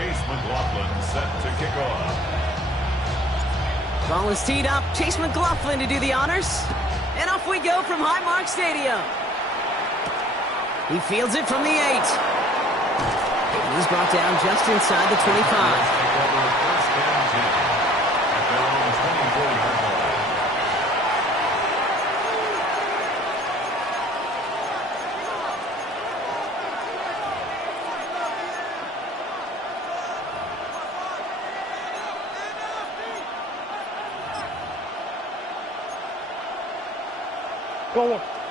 Chase McLaughlin set to kick off. Ball is teed up. Chase McLaughlin to do the honors. And off we go from Highmark Stadium. He fields it from the 8. He's brought down just inside the 25. First down 10 at their own 24-yard line.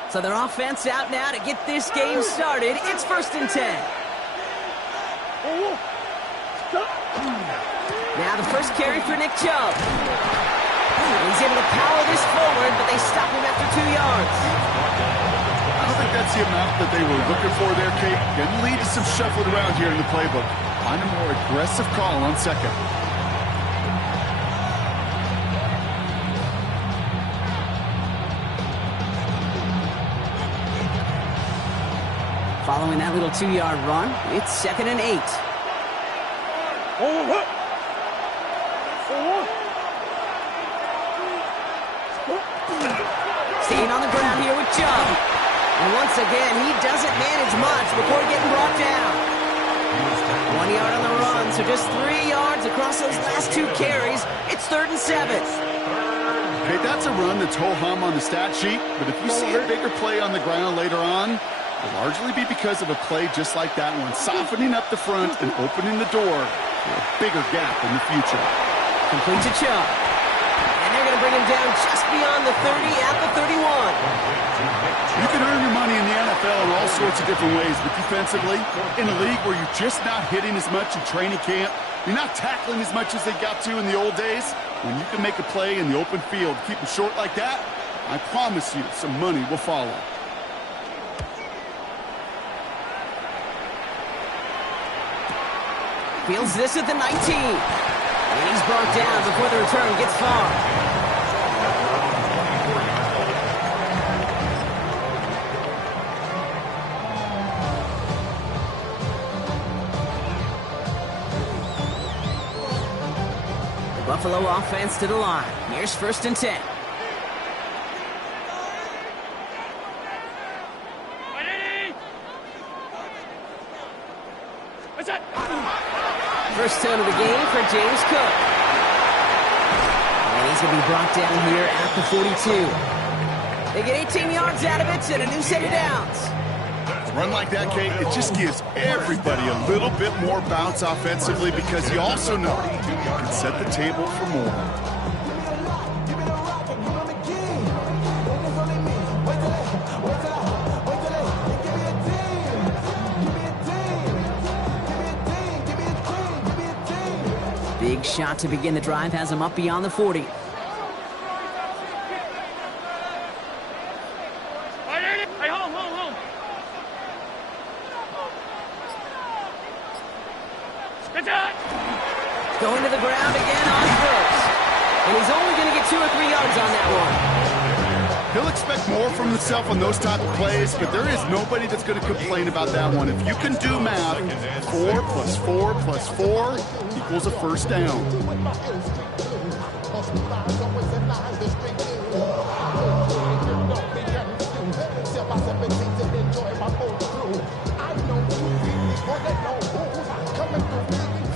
So their offense out now to get this game started. It's 1st and 10. Now the first carry for Nick Chubb. He's able to power this forward, but they stop him after 2 yards. I don't think that's the amount that they were looking for there, Kate. Going to lead to some shuffling around here in the playbook. Find a more aggressive call on second. Following that little 2-yard run, it's 2nd and 8. Staying on the ground here with Chubb. And once again, he doesn't manage much before getting brought down. 1 yard on the run, so just 3 yards across those last 2 carries. It's 3rd and 7. Okay, that's a run that's ho-hum on the stat sheet, but if you see a bigger play on the ground later on, it'll largely be because of a play just like that one, softening up the front and opening the door for a bigger gap in the future. Complete to Chubb. And they're going to bring him down just beyond the 30 at the 31. You can earn your money in the NFL in all sorts of different ways, but defensively, in a league where you're just not hitting as much in training camp, you're not tackling as much as they got to in the old days, when you can make a play in the open field, keep them short like that, I promise you some money will follow. Fields this at the 19. And he's brought down before the return gets far. The Buffalo offense to the line. Here's 1st and 10. First down of the game for James Cook. And he's going to be brought down here at the 42. They get 18 yards out of it and a new set of downs. A run like that, Kate, it just gives everybody a little bit more bounce offensively because you also know you can set the table for more. Big shot to begin the drive has him up beyond the 40. Going to the ground again on first. And he's only going to get 2 or 3 yards on that one. He'll expect more from himself on those type of plays, but there is nobody that's going to complain about that one. If you can do math, 4 plus 4 plus 4 equals a first down.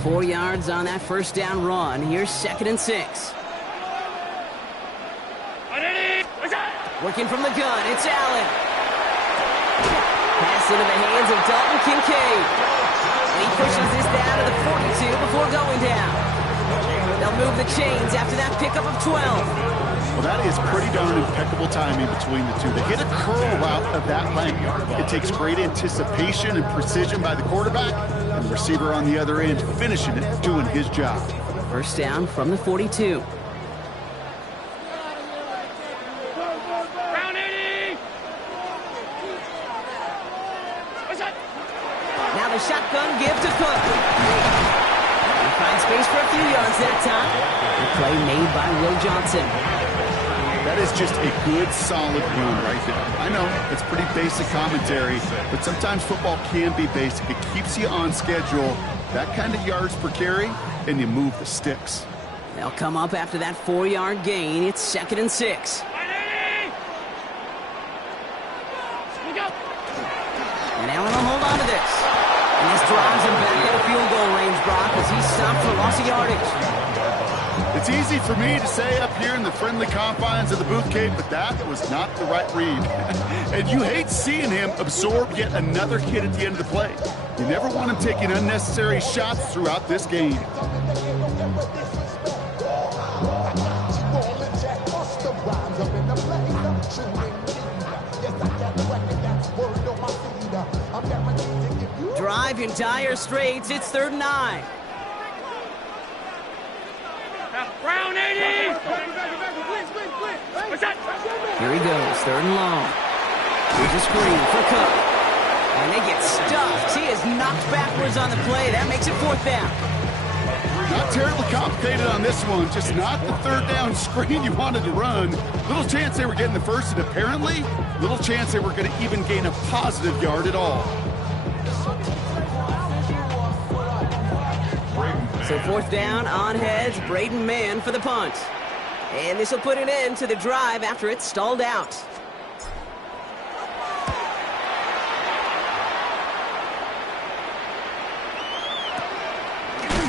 Four yards on that first down run. Here's 2nd and 6. Working from the gun, it's Allen. Pass into the hands of Dalton Kincaid. He pushes this down to the 42 before going down. They'll move the chains after that pickup of 12. Well, that is pretty darn impeccable timing between the two. They hit a curl route of that length. It takes great anticipation and precision by the quarterback, and the receiver on the other end finishing it, doing his job. First down from the 42. Now the shotgun give to Cook. He finds space for a few yards that time. The play made by Will Johnson. That is just a good, solid run right there. I know, it's pretty basic commentary, but sometimes football can be basic. It keeps you on schedule, that kind of yards per carry, and you move the sticks. They'll come up after that 4-yard gain. It's 2nd and 6. And Allen will hold on to this. And this drives him back at a field goal range, Brock, as he's stopped for loss of yardage. It's easy for me to say up here in the friendly confines of the Booth Cave, but that was not the right read. And you hate seeing him absorb yet another hit at the end of the play. You never want him taking unnecessary shots throughout this game. Drive in dire straits. It's 3rd and 9. Brown 80! Here he goes, 3rd and long. Here's a screen for Cook. And they get stuffed. He is knocked backwards on the play. That makes it 4th down. Not terribly complicated on this one. Just not the 3rd down screen you wanted to run. Little chance they were getting the first, and apparently, little chance they were going to even gain a positive yard at all. So 4th down, on heads, Braden Mann for the punt. And this will put an end to the drive after it's stalled out. And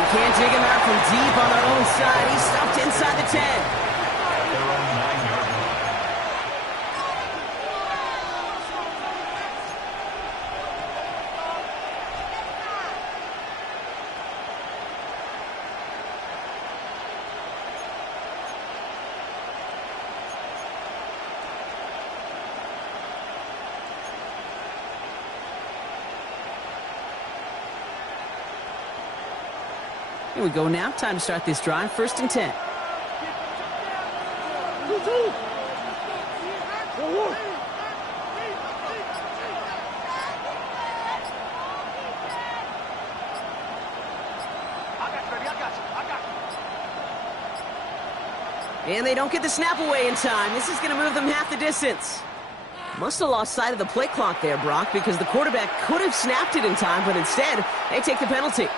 you can't dig him out from deep on their own side. He's stopped inside the 10. Their own 9-yard line. Here we go now. Time to start this drive. 1st and 10. And they don't get the snap away in time. This is going to move them half the distance. Must have lost sight of the play clock there, Brock, because the quarterback could have snapped it in time, but instead, they take the penalty.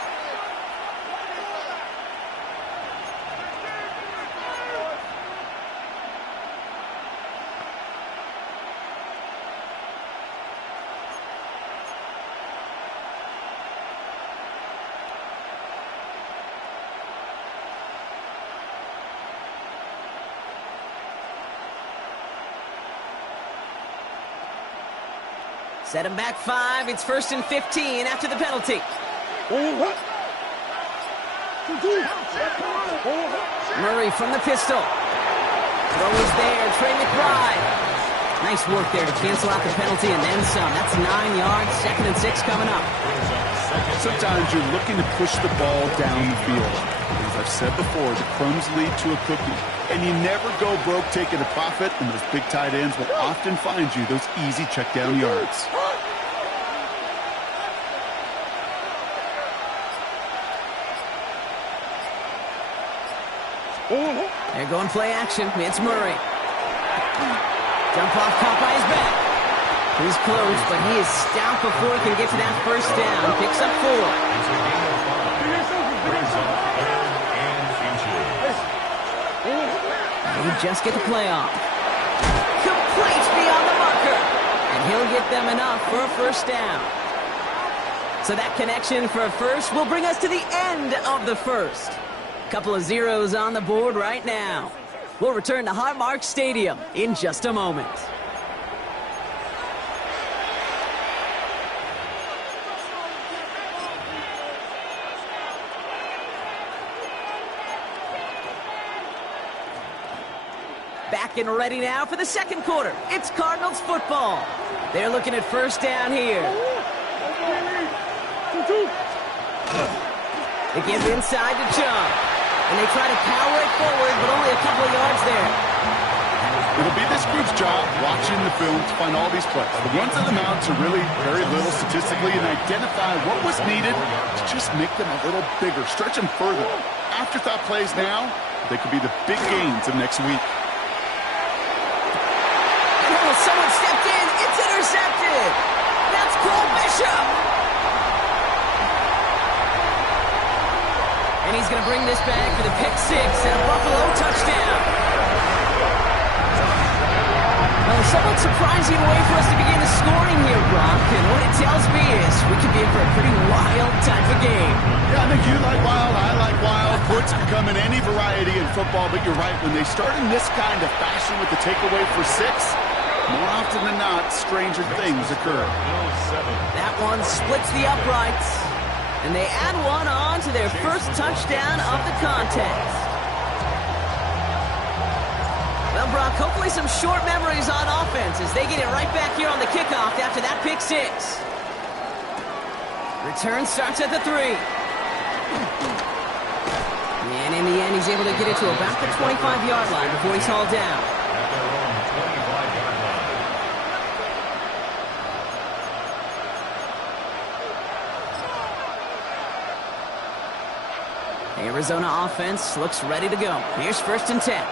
Set him back 5. It's 1st and 15 after the penalty. Murray from the pistol. Throw is there. Trey McBride. Nice work there to cancel out the penalty and then some. That's 9 yards. 2nd and 6 coming up. Sometimes you're looking to push the ball down the field. As I've said before, the crumbs lead to a cookie. And you never go broke taking a profit, and those big tight ends will often find you those easy check down yards. They're going play action. It's Murray. Jump off caught by his back. He's close, but he is stout before he can get to that 1st down. Picks up 4. It's a gain of 5. Brings up 3rd and inches. He just get the play off. Complete beyond the marker. And he'll get them enough for a 1st down. So that connection for a first will bring us to the end of the 1st. Couple of zeros on the board right now. We'll return to Highmark Stadium in just a moment. Back and ready now for the 2nd quarter. It's Cardinals football. They're looking at 1st down here. They give inside to Chung. And they try to power it forward, but only a couple of yards there. It'll be this group's job watching the film to find all these plays. The ones that amount to really very little statistically and identify what was needed to just make them a little bigger, stretch them further. Afterthought plays now, they could be the big gains of next week. Oh, someone stepped in. It's intercepted. That's Cole Bishop. And he's going to bring this back for the pick six and a Buffalo touchdown. Well, a somewhat surprising way for us to begin the scoring here, Brock. And what it tells me is we could be in for a pretty wild type of game. Yeah, I think you like wild, I like wild. Points can come in any variety in football, but you're right. When they start in this kind of fashion with the takeaway for 6, more often than not, stranger things occur. That one splits the uprights. And they add one on to their first touchdown of the contest. Well, Brock, hopefully some short memories on offense as they get it right back here on the kickoff after that pick six. Return starts at the 3. And in the end, he's able to get it to about the 25-yard line before he's hauled down. At their own 25-yard line. Arizona offense looks ready to go. Here's 1st and 10.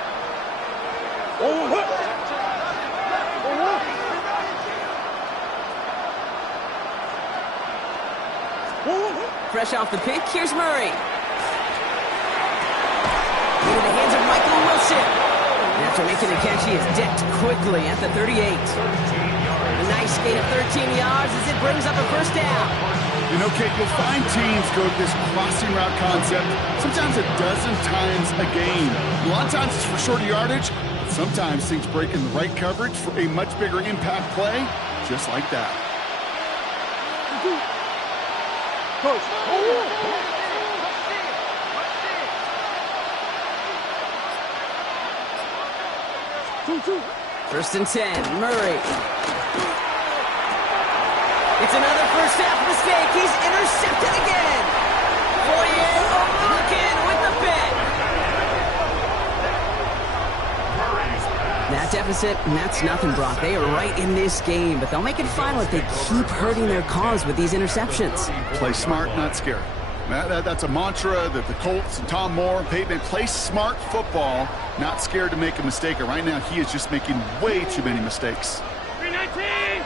Fresh off the pick, here's Murray. Into the hands of Michael Wilson. And after making the catch, he is decked quickly at the 38. A nice gain of 13 yards as it brings up a first down. You know, Kate, you'll find teams go to this crossing route concept sometimes a dozen times a game. A lot of times it's for shorter yardage. Sometimes things break in the right coverage for a much bigger impact play, just like that. First and 10, Murray. It's another first half mistake. He's intercepted again. Foye Oluokun with the pick. That deficit, and that's nothing, Brock. They are right in this game, but they'll make it final if they keep hurting their cause with these interceptions. Play smart, not scary. That's a mantra that the Colts and Tom Moore and Peyton play smart football, not scared to make a mistake. And right now, he is just making way too many mistakes. 319!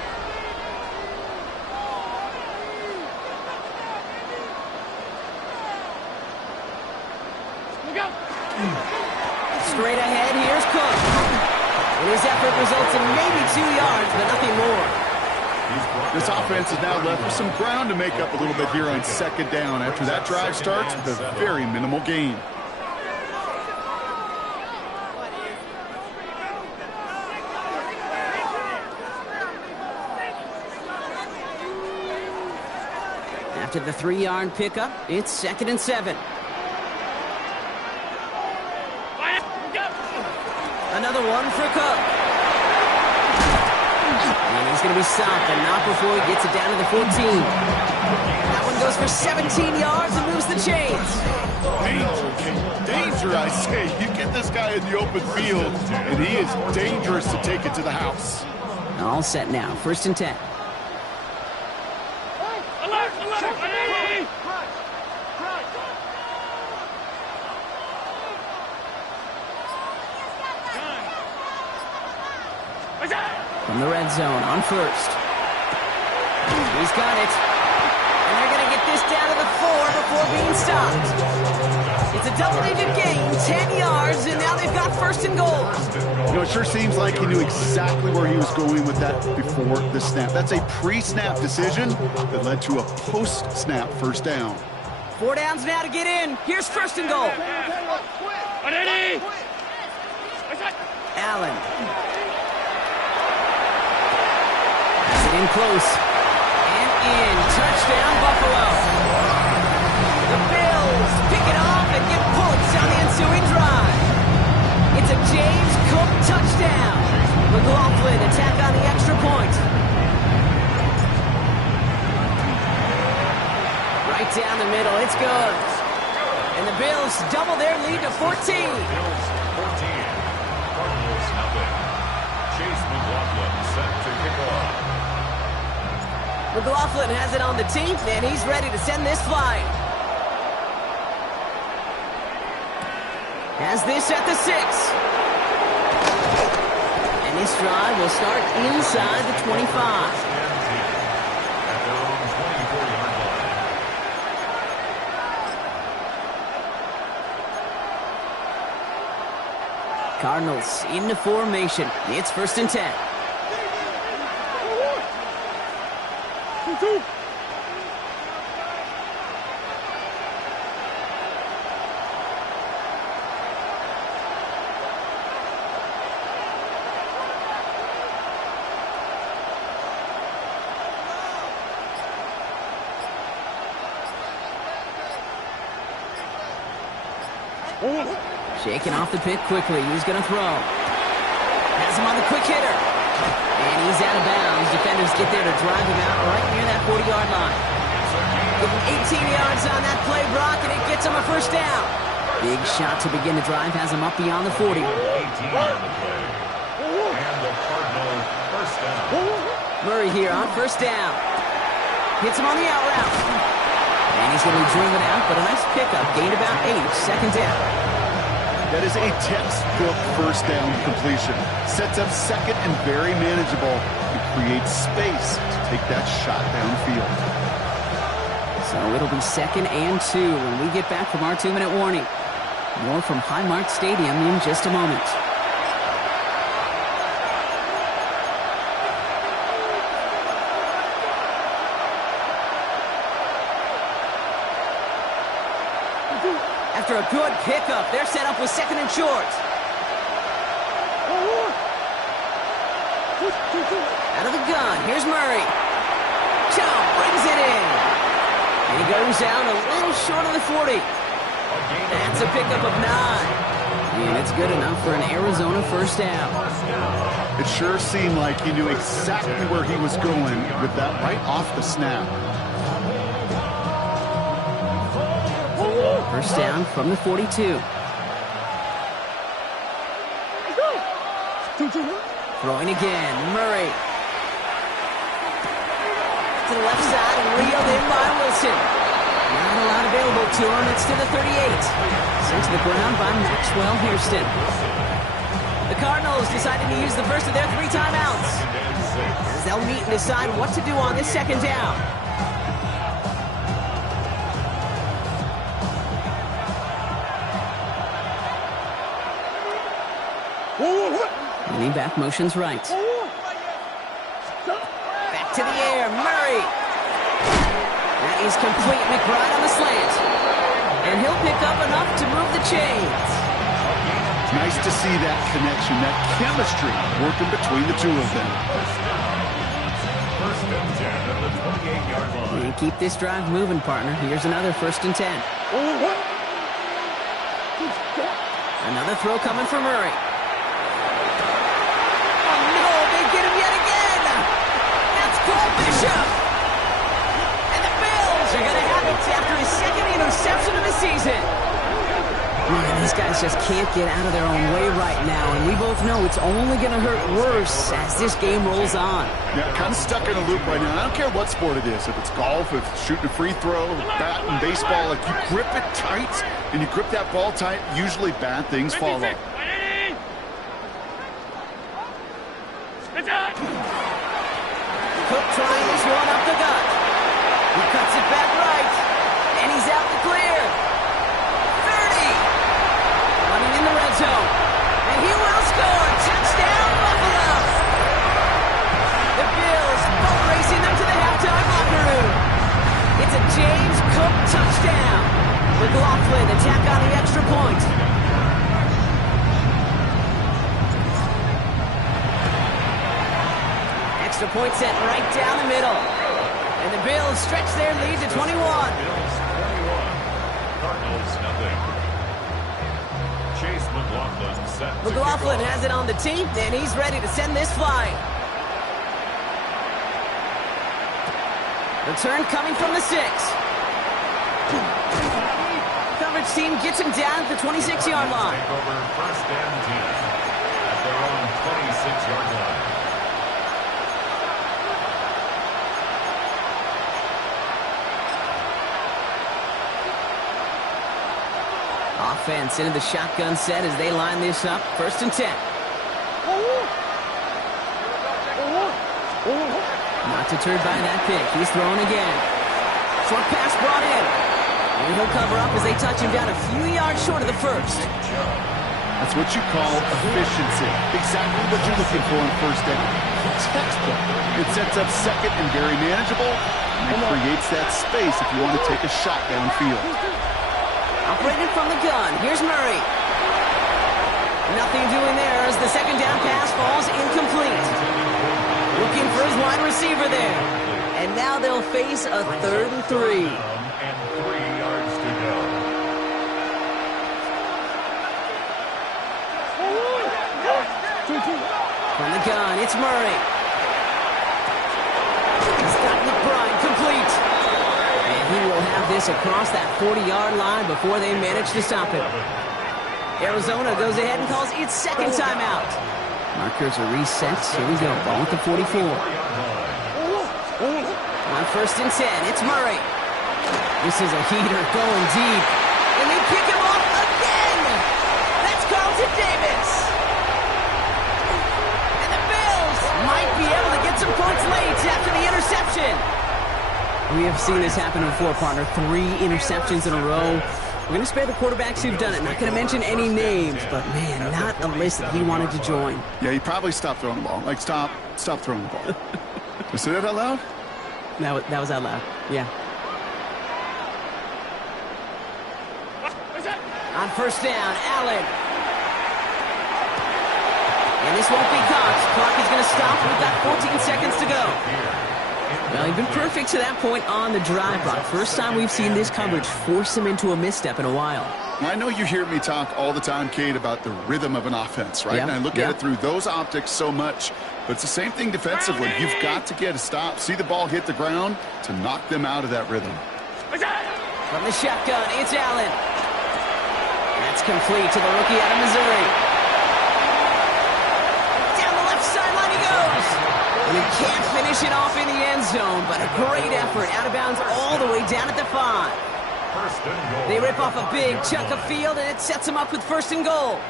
Look out! Straight ahead, here's Cook. And his effort results in maybe 2 yards, but nothing more. This offense is now left with some ground to make up a little bit here on 2nd down after that drive starts with a very minimal gain. After the 3-yard pickup, it's 2nd and 7. Another one for Cook. And he's going to be stopped, and not before he gets it down to the 14. That one goes for 17 yards and moves the chains. Danger, I say. You get this guy in the open field, and he is dangerous to take it to the house. All set now. 1st and 10. Alert! Alert! 180! From the red zone on 1st. He's got it. And they're going to get this down to the 4 before being stopped. It's a double-digit gain, 10 yards, and now they've got 1st and goal. You know, it sure seems like he knew exactly where he was going with that before the snap. That's a pre-snap decision that led to a post-snap first down. 4 downs now to get in. Here's 1st and goal. 180! Allen. In close. And in. Touchdown, Buffalo. The Bills pick it off and get points on the ensuing drive. It's a James Cook touchdown. McLaughlin attack on the extra point. Right down the middle. It's good. And the Bills double their lead to 14. Bills 14. Cardinals nothing. Chase McLaughlin set to kick off. McLaughlin has it on the team, and he's ready to send this flying. Has this at the 6. And this drive will start inside the 25. At their own 24-yard line. Cardinals into formation. It's 1st and 10. Shaking off the pick quickly. He's going to throw. Has him on the quick hitter. And he's out of bounds. Defenders get there to drive him out right near that 40-yard line. Give him 18 yards on that play, Brock, and it gets him a 1st down. Big shot to begin the drive. Has him up beyond the 40. 18 on the play. And the Cardinal 1st down. Murray here on 1st down. Hits him on the out route. And he's going to be driven out, but a nice pickup. Gained about 8. 2nd down. That is a textbook 1st down completion. Sets up 2nd and very manageable. It creates space to take that shot downfield. So it'll be 2nd and 2 when we get back from our 2-minute warning. More from Highmark Stadium in just a moment. After a good pickup, they're set up with 2nd and short. Out of the gun, here's Murray. Chum brings it in. And he goes out a little short of the 40. That's a pickup of 9. And it's good enough for an Arizona 1st down. It sure seemed like he knew exactly where he was going with that right off the snap. 1st down from the 42. Throwing again, Murray. To the left side and reeled in by Wilson. Not a lot available to him. It's to the 38. Sent to the ground by Maxwell Hairston. The Cardinals decided to use the first of their 3 timeouts, as they'll meet and decide what to do on this 2nd down. Leaning back, motions right. Back to the air, Murray. That is complete. McBride on the slant. And he'll pick up enough to move the chains. Nice to see that connection, that chemistry working between the two of them. 1st and 10 at the 28-yard line. And keep this drive moving, partner. Here's another 1st and 10. Another throw coming from Murray. Bishop. And the Bills are going to have it after his 2nd interception of the season. Man, these guys just can't get out of their own way right now, and we both know it's only going to hurt worse as this game rolls on. Yeah, kind of stuck in a loop right now. I don't care what sport it is. If it's golf, if it's shooting a free throw, bat and baseball, like you grip it tight and you grip that ball tight, usually bad things follow. Cook trying this one up the gut. He cuts it back right, and he's out the clear. 30. Running in the red zone, and he will score. Touchdown, Buffalo. The Bills both racing them to the halftime locker room. It's a James Cook touchdown. McLaughlin attack on the extra point. Extra point set right down the middle. And the Bills stretch their lead to 21. Bills 21. Cardinals nothing. Chase McLaughlin set to McLaughlin kick off. has it on the tee, and he's ready to send this flying. Return coming from the 6. Coverage team gets him down at the 26-yard line. Take over 1st and 10 at their own 26-yard line. Offense into the shotgun set as they line this up. 1st and 10. Not deterred by that pick. He's throwing again. Short pass brought in. And he'll cover up as they touch him down a few yards short of the 1st. That's what you call efficiency. Exactly what you're looking for in first down. Textbook. It sets up second and very manageable, and it creates that space if you want to take a shot downfield. Operated from the gun. Here's Murray. Nothing doing there as the second down pass falls incomplete. Looking for his wide receiver there. And now they'll face a 3rd and 3. And 3 yards to go. From the gun, it's Murray. He's got McBride complete. And he will have this across that 40-yard line before they manage to stop him. Arizona goes ahead and calls its second timeout. Markers are reset. Here we go. Ball at the 44. On 1st and 10, it's Murray. This is a heater going deep. And they pick him off again. That's Carlton Davis. And the Bills might be able to get some points late after the interception. We have seen this happen before, partner. 3 interceptions in a row. We're going to spare the quarterbacks who've done it. Not going to mention any names, but, man, not a list that he wanted to join. Yeah, he probably stopped throwing the ball. Like, stop throwing the ball. Did I say that out loud? That was out loud, yeah. On 1st down, Allen. And this won't be caught. Clock is going to stop. We've got 14 seconds to go. Well, he's been perfect to that point on the drive block. First time we've seen this coverage force him into a misstep in a while. I know you hear me talk all the time, Kate, about the rhythm of an offense, right? And I look at it through those optics so much. But it's the same thing defensively. You've got to get a stop, see the ball hit the ground to knock them out of that rhythm. From the shotgun, it's Allen. That's complete to the rookie out of Missouri. Down the left sideline he goes. And he can't finish it off in the end zone, but a great effort. Out of bounds all the way down at the 5. They rip off a big chunk of field, and it sets him up with 1st and goal.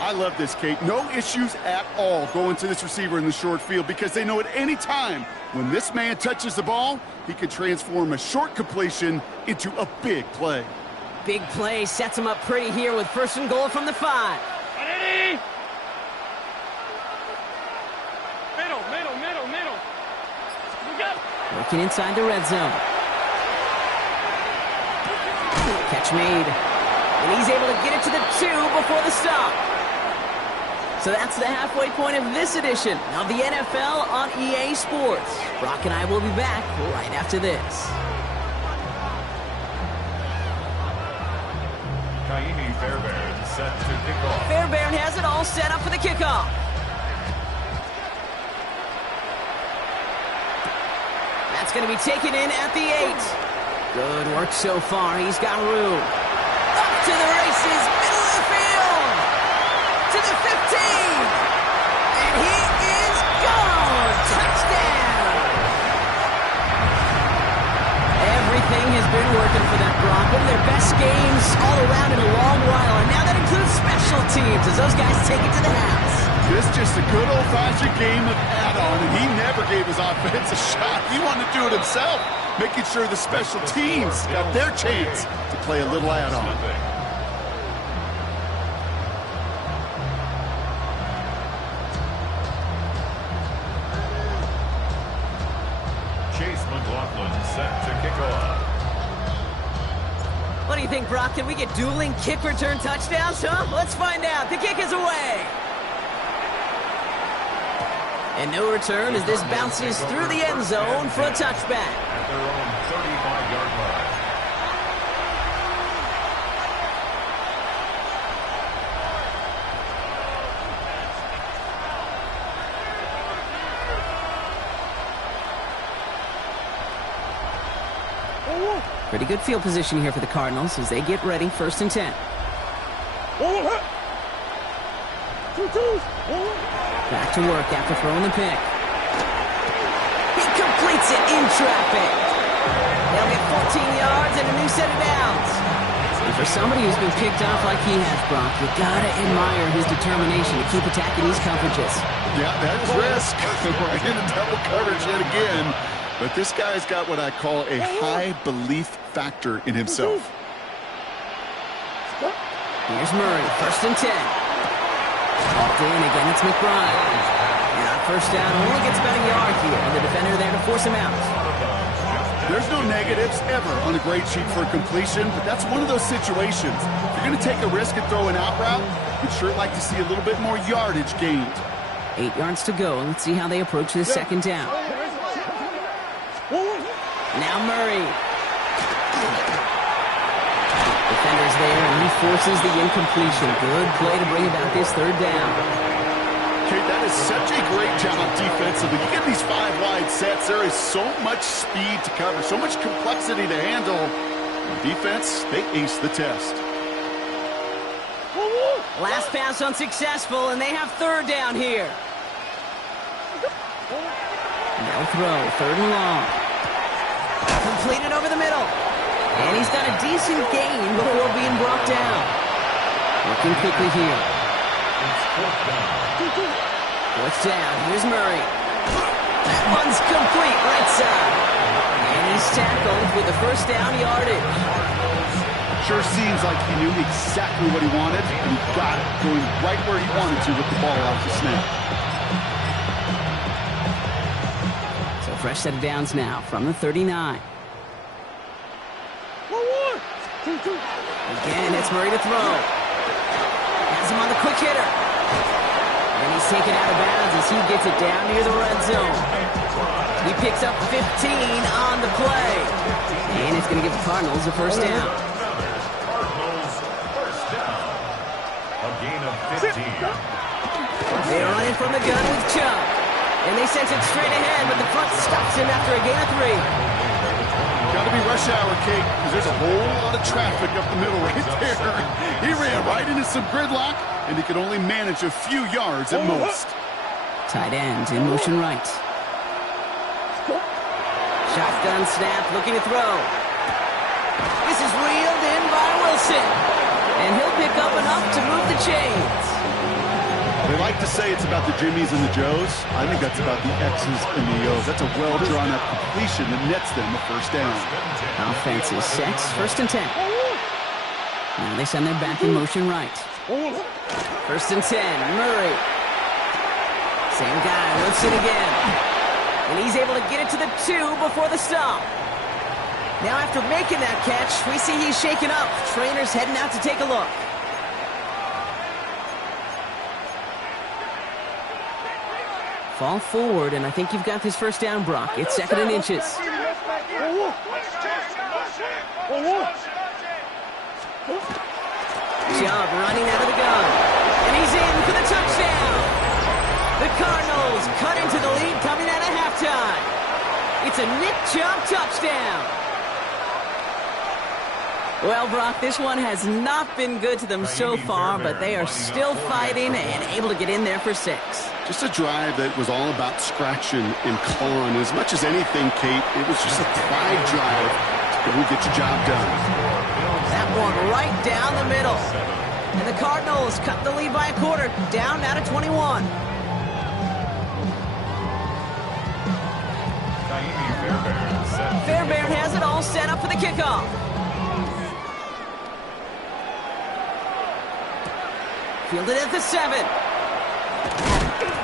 I love this, Kate. No issues at all going to this receiver in the short field because they know at any time when this man touches the ball, he can transform a short completion into a big play. Big play sets him up pretty here with 1st and goal from the 5. Middle. Working inside the red zone. Catch made. And he's able to get it to the 2 before the stop. So that's the halfway point of this edition of the NFL on EA Sports. Brock and I will be back right after this. Kaimi Fairbairn set to kick off. Fairbairn has it all set up for the kickoff. That's going to be taken in at the 8. Good work so far. He's got room. Up to the races, middle of the field. To the 15. And he is gone. Touchdown. Everything has been working for that Brock. One of their best games all around in a long while. And now that includes special teams as those guys take it to the house. This just a good old-fashioned game of add-on, and he never gave his offense a shot. He wanted to do it himself, making sure the special teams got their chance to play a little add-on. Chase McLaughlin set to kick off. What do you think, Brock? Can we get dueling kick return touchdowns, huh? Let's find out. The kick is away. And no return as this bounces through the end zone for a touchback. At their own 35-yard line. Pretty good field position here for the Cardinals as they get ready, 1st and 10. Back to work after throwing the pick. He completes it in traffic. They'll get 14 yards and a new set of downs. And for somebody who's been picked off like he has, Brock, you gotta admire his determination to keep attacking these coverages. Yeah, that's risk. We're in a double coverage yet again. But this guy's got what I call a high belief factor in himself. Here's Murray, 1st and 10. Off in again, it's McBride. And on first down, only gets about a yard here. And the defender there to force him out. There's no negatives ever on a grade sheet for a completion, but that's one of those situations. If you're going to take a risk and throw an out route, you'd sure like to see a little bit more yardage gained. 8 yards to go. Let's see how they approach this second down. Now Murray. Defender's there, and he forces the incompletion. Good play to bring about this third down. Okay, that is such a great job defensively. You get these 5 wide sets, there is so much speed to cover, so much complexity to handle. The defense, they ace the test. Last pass unsuccessful, and they have third down here. No throw, third and long. Completed over the middle. And he's got a decent gain before being brought down. Looking quickly here. Fourth down, here's Murray. That one's complete, right side. And he's tackled with the first down yardage. Sure seems like he knew exactly what he wanted, and he got it, going right where he wanted to with the ball off the snap. So fresh set of downs now from the 39. Again, it's Murray to throw. Has him on the quick hitter. And he's taken out of bounds as he gets it down near the red zone. He picks up 15 on the play. And it's going to give the Cardinals a first down. Cardinals first down. A gain of 15. They're running from the gun with Chubb. And they send it straight ahead, but the front stops him after a gain of 3. Got to be rush hour, Kate, because there's a whole lot of traffic up the middle right there. He ran right into some gridlock, and he could only manage a few yards at most. Tight end in motion right. Shotgun snap, looking to throw. This is reeled in by Wilson. And he'll pick up enough to move the chains. They like to say it's about the Jimmies and the Joes. I think that's about the X's and the O's. That's a well-drawn-up completion that nets them a first down. Offense is set, first and 10. Now they send their back in motion right. First and 10, Murray. Same guy, Wilson again. And he's able to get it to the 2 before the stop. Now after making that catch, we see he's shaken up. Trainer's heading out to take a look. Fall forward, and I think you've got this first down, Brock. It's 2nd and inches. Chubb running out of the gun. And he's in for the touchdown. The Cardinals cut into the lead coming out of halftime. It's a Nick Chubb touchdown. Well, Brock, this one has not been good to them so far, but they are still fighting and able to get in there for 6. Just a drive that was all about scratching and clawing. As much as anything, Kate, it was just a pride drive to go get your job done. That one right down the middle. And the Cardinals cut the lead by a quarter, down now to 21. Fairbairn has it all set up for the kickoff. Fielded at the 7.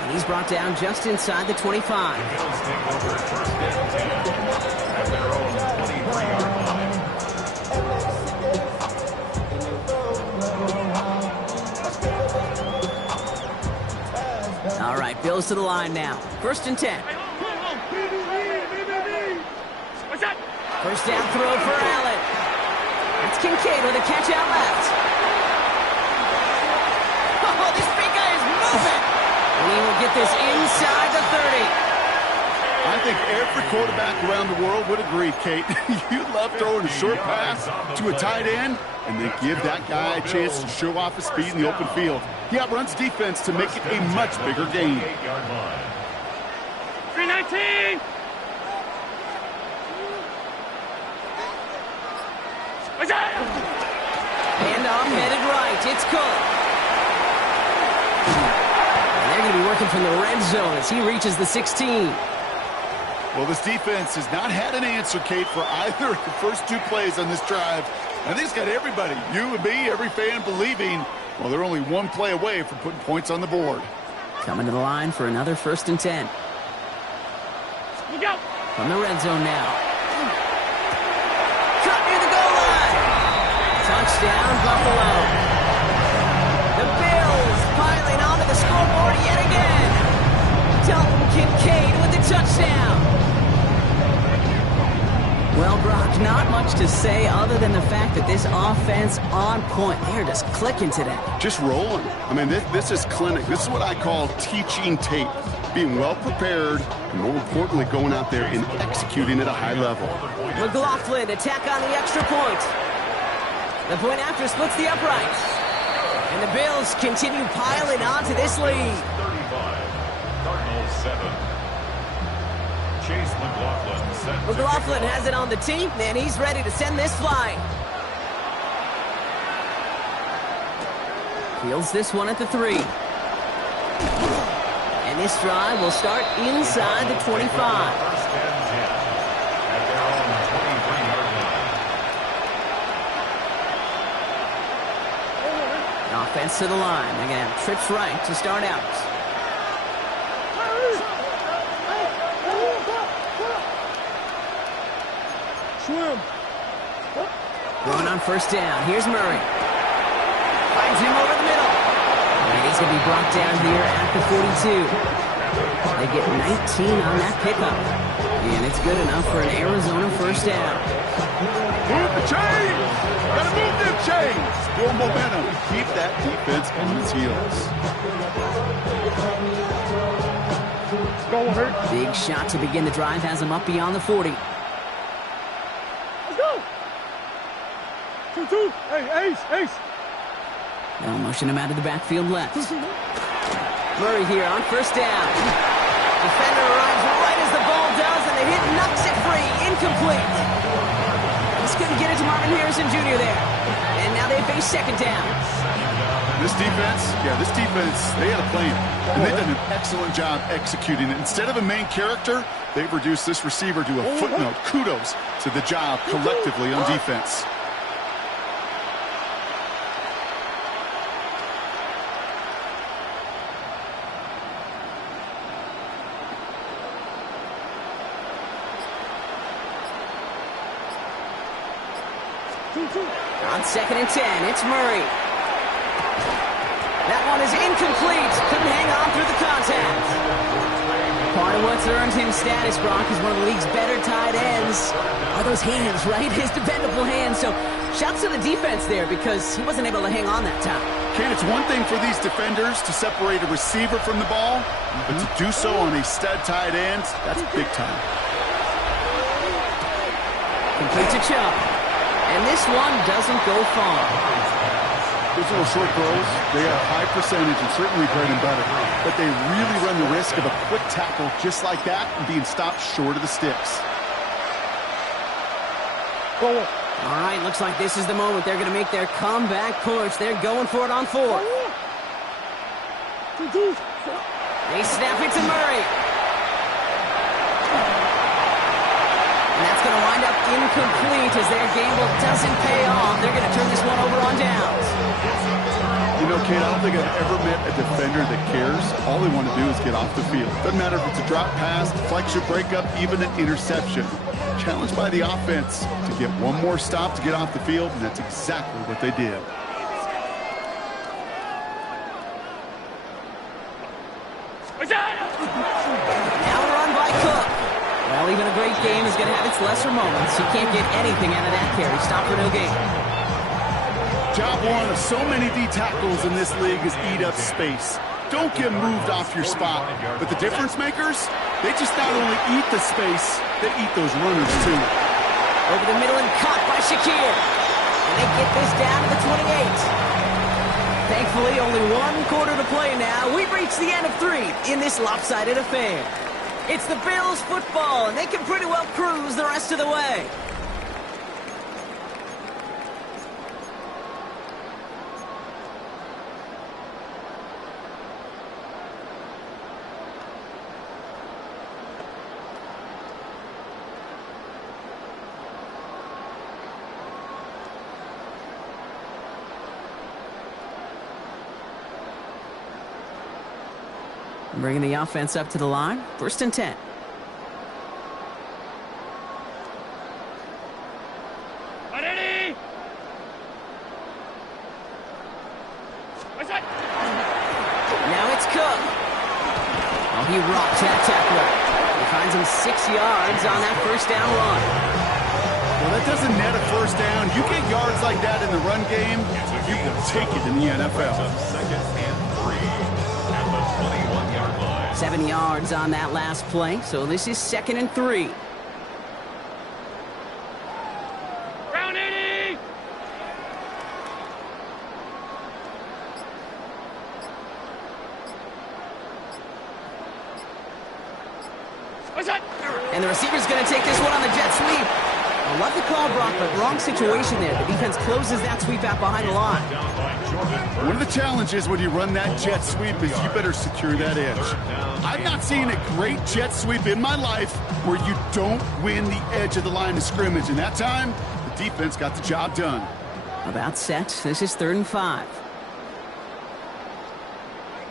And he's brought down just inside the 25. Bills take over first and 10 at their own 23-yard line. All right, Bills to the line now. First and 10. First down throw for Allen. That's Kincaid with a catch out left. Oh, this big guy is moving. And he will get this inside the 30. I think every quarterback around the world would agree, Kate. You love throwing a short pass to a tight end and then give that guy a chance to show off his speed in the open field. He outruns defense to make it a much bigger gain. 319! Hand off, headed right. It's Cook. And they're going to be working from the red zone as he reaches the 16. Well, this defense has not had an answer, Kate, for either of the first 2 plays on this drive. I think it's got everybody, you and me, every fan believing, well, they're only one play away from putting points on the board. Coming to the line for another 1st and 10. Look out! From the red zone now. Cut near the goal line. Touchdown, Buffalo. The Bills piling onto the scoreboard yet again. Dalton Kincaid with the touchdown. Well, Brock, not much to say other than the fact that this offense on point. They're just clicking today. Just rolling. I mean, this is clinic. This is what I call teaching tape. Being well prepared, and more importantly, going out there and executing at a high level. McLaughlin attack on the extra point. The point after splits the uprights. And the Bills continue piling onto this lead. 35, Cardinals 7. Chase McLaughlin set. McLaughlin has it on the tee, and he's ready to send this flying. Fields this one at the 3. And this drive will start inside the 25. First and 10 at their own 23-yard line. Offense to the line. They're going to have trips right to start out. Going on 1st down. Here's Murray. Finds him over the middle. And he's going to be brought down here at the 42. They get 19 on that pickup. And it's good enough for an Arizona 1st down. Move the chains! Gotta move them chains! Build momentum. Keep that defense on its heels. Go, hurt. Big shot to begin the drive has him up beyond the 40. Let's go! 2-2. Hey, ace. They'll motion him out of the backfield left. Murray here on 1st down. Defender arrives right as the ball does, and the hit knocks it free. Incomplete. Just couldn't get it to Marvin Harrison Jr. there. And now they face 2nd down. This defense, they had a plan. And they've done an excellent job executing it. Instead of a main character, they've reduced this receiver to a footnote. Kudos to the job collectively on defense. On 2nd and 10, it's Murray. That one is incomplete. Couldn't hang on through the contact. Part of what's earned him status, Brock, is one of the league's better tight ends. Are those hands, right? His dependable hands. So shouts to the defense there because he wasn't able to hang on that time. Kane, it's one thing for these defenders to separate a receiver from the ball, but to do so on a stud tight end, that's big time. Complete to Chubb. And this one doesn't go far. Those little short throws, they have high percentage and certainly bread and butter, but they really run the risk of a quick tackle just like that and being stopped short of the sticks. All right, looks like this is the moment they're going to make their comeback push. They're going for it on 4th. They snap it to Murray. And that's going to wind up incomplete as their gamble doesn't pay off. They're going to turn this one over on downs. You know, Kate, I don't think I've ever met a defender that cares. All they want to do is get off the field. Doesn't matter if it's a drop pass, flex or breakup, even an interception. Challenged by the offense to get one more stop to get off the field, and that's exactly what they did. Now run by Cook. Well, even a great game is going to have its lesser moments. You can't get anything out of that carry. Stop for no gain. Job one of so many D tackles in this league is eat up space. Don't get moved off your spot. But the difference makers, they just not only eat the space, they eat those runners too. Over the middle and caught by Shakir. And they get this down to the 28. Thankfully, only 1 quarter to play now. We've reached the end of 3 in this lopsided affair. It's the Bills football, and they can pretty well cruise the rest of the way. Bringing the offense up to the line. 1st and 10. Ready? Now it's Cook. Oh, he rocks that tackler. He finds him 6 yards on that 1st down run. Well, that doesn't net a 1st down. You get yards like that in the run game, you will take it in the NFL. 2nd and 3 at the 21-yard line. 7 yards on that last play, so this is 2nd and 3. Round 80. And the receiver's going to take this one on the jet sweep. I love the call, Brock, but wrong situation there. The defense closes that sweep out behind the line. One of the challenges when you run that jet sweep is you better secure that edge. I've not seen a great jet sweep in my life where you don't win the edge of the line of scrimmage. And that time, the defense got the job done. About set. This is 3rd and 5.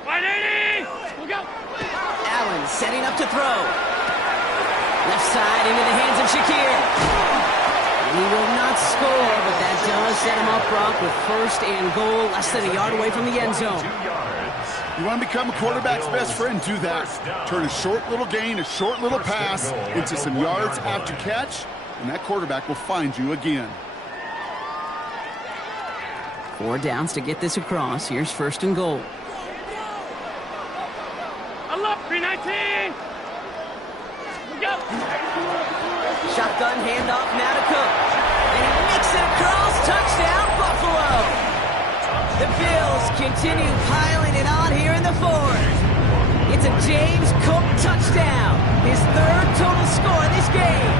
180. Look out. Allen setting up to throw. Left side into the hands of Shakir. He will not score, but that does set him up, Brock, with 1st and goal, less than a yard away from the end zone. 2 yards. You want to become a quarterback's best friend, do that. Turn a short little gain, a short little pass into some yards after catch, and that quarterback will find you again. 4 downs to get this across. Here's 1st and goal. I love 319. Look out. Shotgun handoff now to Cook. And he makes it across. Touchdown, Buffalo. The Bills continue piling it on here in the 4th. It's a James Cook touchdown. His 3rd total score in this game.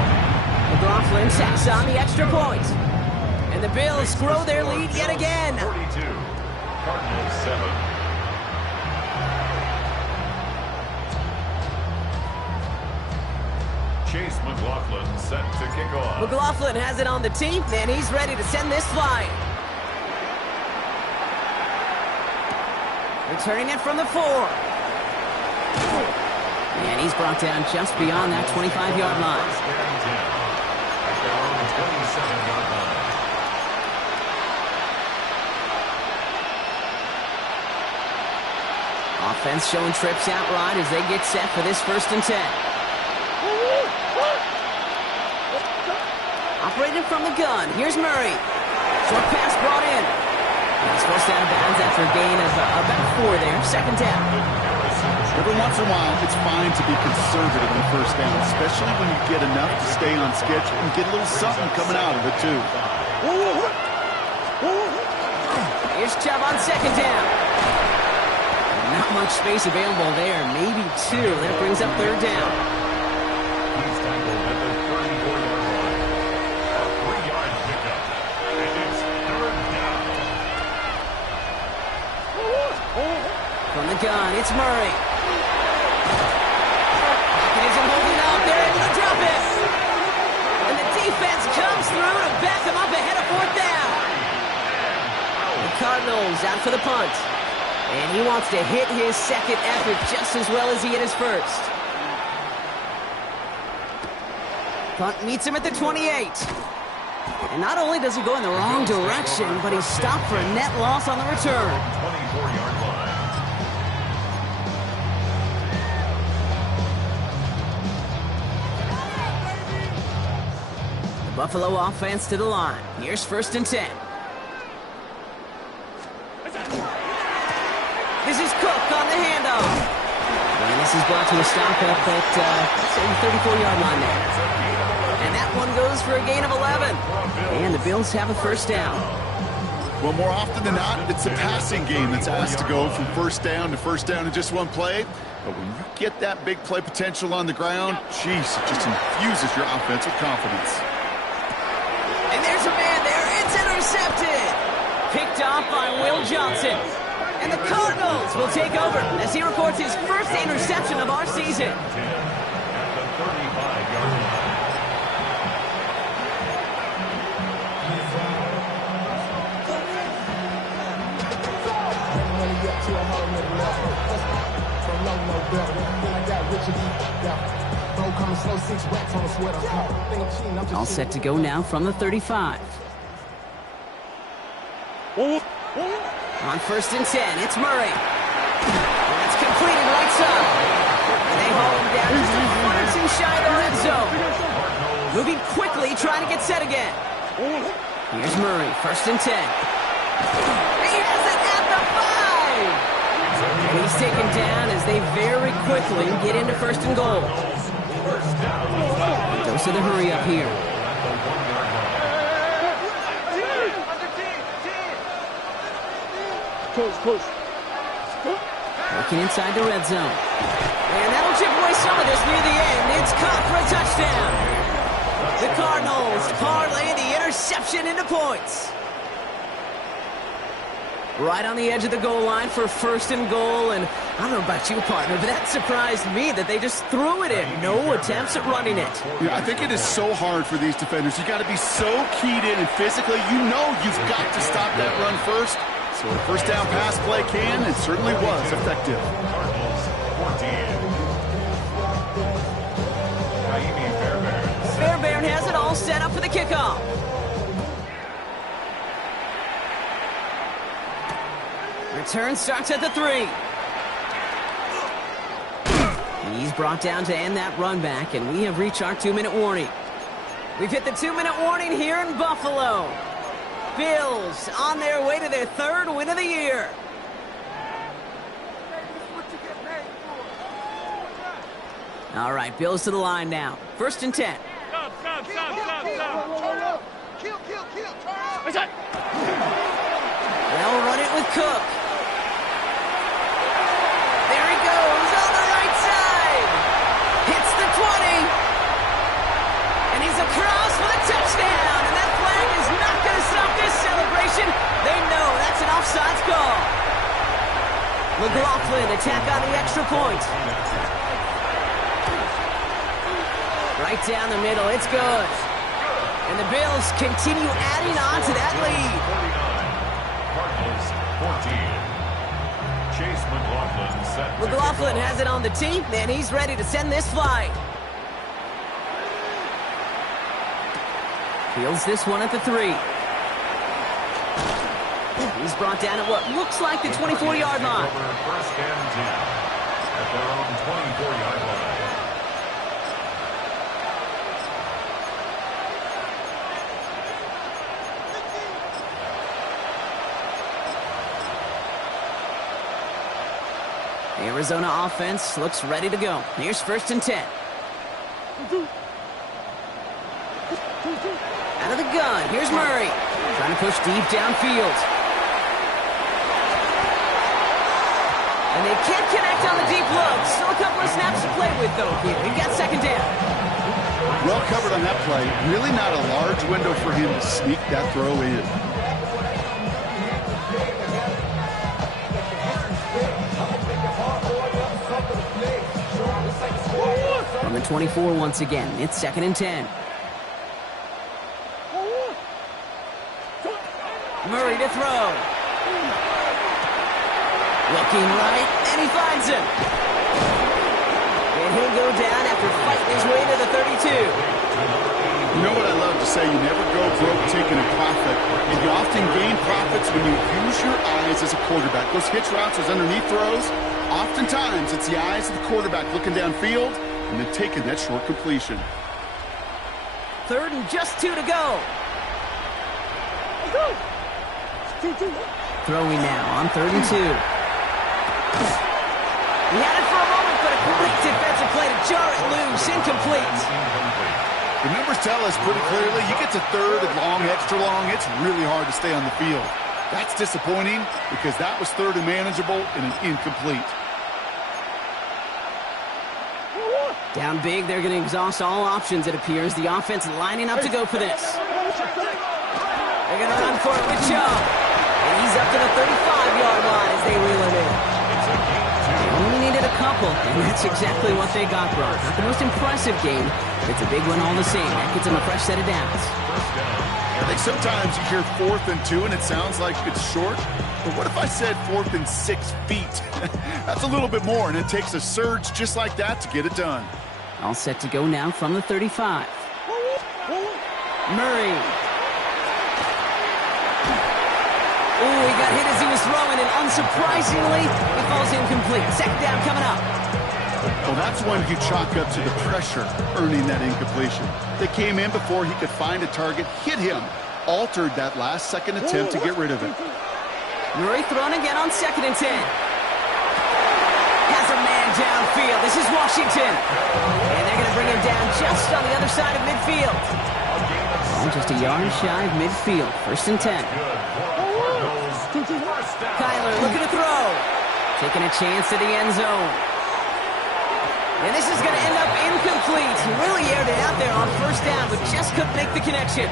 McLaughlin tacks on the extra point. And the Bills grow their lead yet again. 42. Cardinals 7. Chase McLaughlin set to kick off. McLaughlin has it on the team, and he's ready to send this flying. Returning it from the 4. And he's brought down just beyond that 25-yard line. 1st and 10 at their own 27-yard line. Offense showing trips outright as they get set for this 1st and 10. Operating from the gun. Here's Murray. Short pass brought in. He's forced out of bounds after a gain of about 4 there. 2nd down. Every once in a while, it's fine to be conservative in 1st down, especially when you get enough to stay on schedule and get a little something coming out of it, too. Here's Chubb on 2nd down. Not much space available there. Maybe 2. That brings up 3rd down. He's tackled at the 34-yard line. A 3-yard pickup. And it's 3rd down. From the gun, it's Murray. Hawkins holding out. They're able to drop it. And the defense comes through to back him up ahead of 4th down. The Cardinals out for the punt. And he wants to hit his 2nd effort just as well as he hit his 1st. Punt meets him at the 28. And not only does he go in the wrong direction, but he's stopped for a net loss on the return. 24-yard line. The Buffalo offense to the line. Here's 1st and 10. This is Cook on the handoff. And this is brought to a stop at the 34-yard line there. And that one goes for a gain of 11. And the Bills have a 1st down. Well, more often than not, it's a passing game that's asked to go from 1st down to 1st down in just one play. But when you get that big play potential on the ground, geez, it just infuses your offense with confidence. And there's a man there. It's intercepted. Picked off by Will Johnson. And the Cardinals will take over as he records his 1st interception of our season. At the 35-yard line. All set to go now from the 35. On 1st and 10, it's Murray. That's completed right side. And they haul him down just a foot or two shy of the red zone. Moving quickly, trying to get set again. Here's Murray, 1st and 10. He has it at the 5! And he's taken down as they very quickly get into 1st and goal. Dose of the hurry up here. Close. Working inside the red zone. And that'll chip away some of this near the end. It's caught for a touchdown. The Cardinals parlay the interception into points. Right on the edge of the goal line for 1st and goal. And I don't know about you, partner, but that surprised me that they just threw it in. No attempts at running it. Yeah, I think it is so hard for these defenders. You got to be so keyed in and physically. You know you've got to stop that run first. So a 1st down pass play can and certainly was effective. Cardinals 14. Naimi Fairbairn. Fairbairn has it all set up for the kickoff. Return starts at the 3. He's brought down to end that run back, and we have reached our 2-minute warning. We've hit the 2-minute warning here in Buffalo. Bills on their way to their 3rd win of the year. All right, Bills to the line now. 1st and 10. Stop. Kill. Turn up. They'll run it with Cook. There he goes on the right side. Hits the 20. And he's across for the touchdown. And that flag is not going to stop this celebration. They know that's an offsides call. McLaughlin attack on the extra point. Right down the middle. It's good. And the Bills continue adding on to that lead. 49. Cardinals 14. Chase McLaughlin set to McLaughlin kick off. has it on the tee, and he's ready to send this flight. Fields this one at the 3. He's brought down at what looks like the 24-yard line. 1st and 10 at their own 24-yard line. The Arizona offense looks ready to go. Here's 1st and 10. Out of the gun, here's Murray. Trying to push deep downfield. And they can't connect on the deep look. Still a couple of snaps to play with, though, here. He got 2nd down. Well covered on that play. Really not a large window for him to sneak that throw in. From the 24 once again, it's 2nd and 10. Murray to throw. Looking right, and he finds him. And he'll go down after fighting his way to the 32. You know what I love to say? You never go broke taking a profit. And you often gain profits when you use your eyes as a quarterback. Those hitch routes, those underneath throws, oftentimes it's the eyes of the quarterback looking downfield and then taking that short completion. 3rd and just 2 to go. Throwing now on 3rd and 2. He had it for a moment, but a great defensive play to jar it loose. Incomplete. The numbers tell us pretty clearly, you get to 3rd and long, extra long, it's really hard to stay on the field. That's disappointing because that was 3rd and manageable and an incomplete. Down big, they're going to exhaust all options, it appears. The offense lining up to go for this. They're going to run for it with Chubb. And he's up to the 35-yard line as they reel him in. They only needed a couple simple, and that's exactly what they got, Brock. Not the most impressive game. It's a big one all the same. That gets them a fresh set of downs. I think sometimes you hear 4th and 2 and it sounds like it's short. But what if I said 4th and 6 feet? That's a little bit more, and it takes a surge just like that to get it done. All set to go now from the 35. Murray. Ooh, he got hit as he was throwing, and unsurprisingly, it falls incomplete. Second down coming up. Well, that's one you chalk up to the pressure earning that incompletion. They came in before he could find a target, hit him, altered that last-second attempt to get rid of it. Murray thrown again on 2nd and 10. Has a man downfield. This is Washington. And they're going to bring him down just on the other side of midfield. Oh, just a yard shy of midfield. 1st and 10. Kyler looking to throw. Taking a chance to the end zone. And this is going to end up incomplete. He really aired it out there on 1st down, but just couldn't make the connection.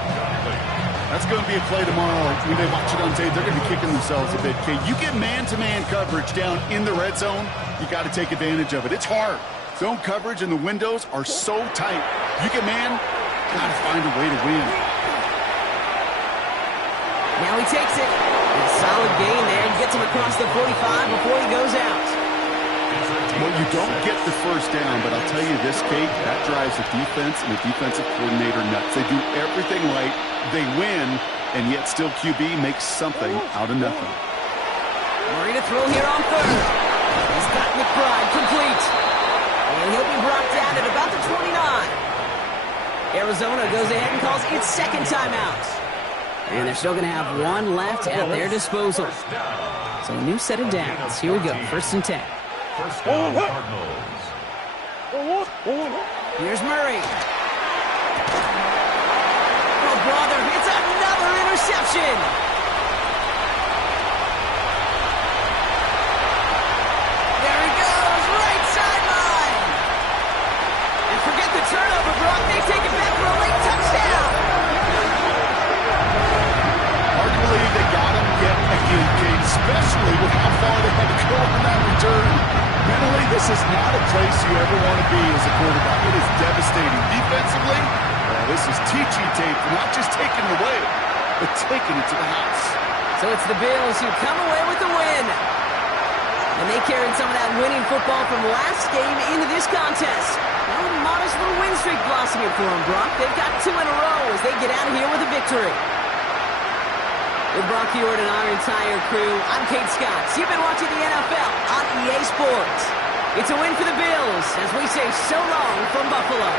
That's going to be a play tomorrow. When they watch it on tape, they're going to be kicking themselves a bit. Okay, you get man-to-man coverage down in the red zone, you got to take advantage of it. It's hard. Zone coverage and the windows are so tight. You get man, got to find a way to win. Now he takes it. A solid gain there. He gets him across the 45 before he goes out. Well, you don't get the 1st down, but I'll tell you this, Kate, that drives the defense and the defensive coordinator nuts. They do everything right. They win, and yet still QB makes something out of nothing. Murray to throw here on 3rd. He's got McBride complete. And he'll be brought down at about the 29. Arizona goes ahead and calls its 2nd timeout. And they're still going to have one left at their disposal. So a new set of downs. Here we go, 1st and 10. First down, Cardinals. Here's Murray. Oh, brother, it's another interception. There he goes, right sideline. And forget the turnover, Brock. They take it back for a late touchdown. Hard to believe they got him yet again, Kate, especially with how far they had to go on that return. Mentally, this is not a place you ever want to be as a quarterback. It is devastating. Defensively, this is teaching tape, not just taking it away, but taking it to the house. So it's the Bills who come away with the win. And they carried some of that winning football from last game into this contest. Now a modest little win streak blossoming for them, Brock. They've got 2 in a row as they get out of here with a victory. With Brock Huard and our entire crew, I'm Kate Scott. You've been watching the NFL on EA Sports. It's a win for the Bills as we say so long from Buffalo.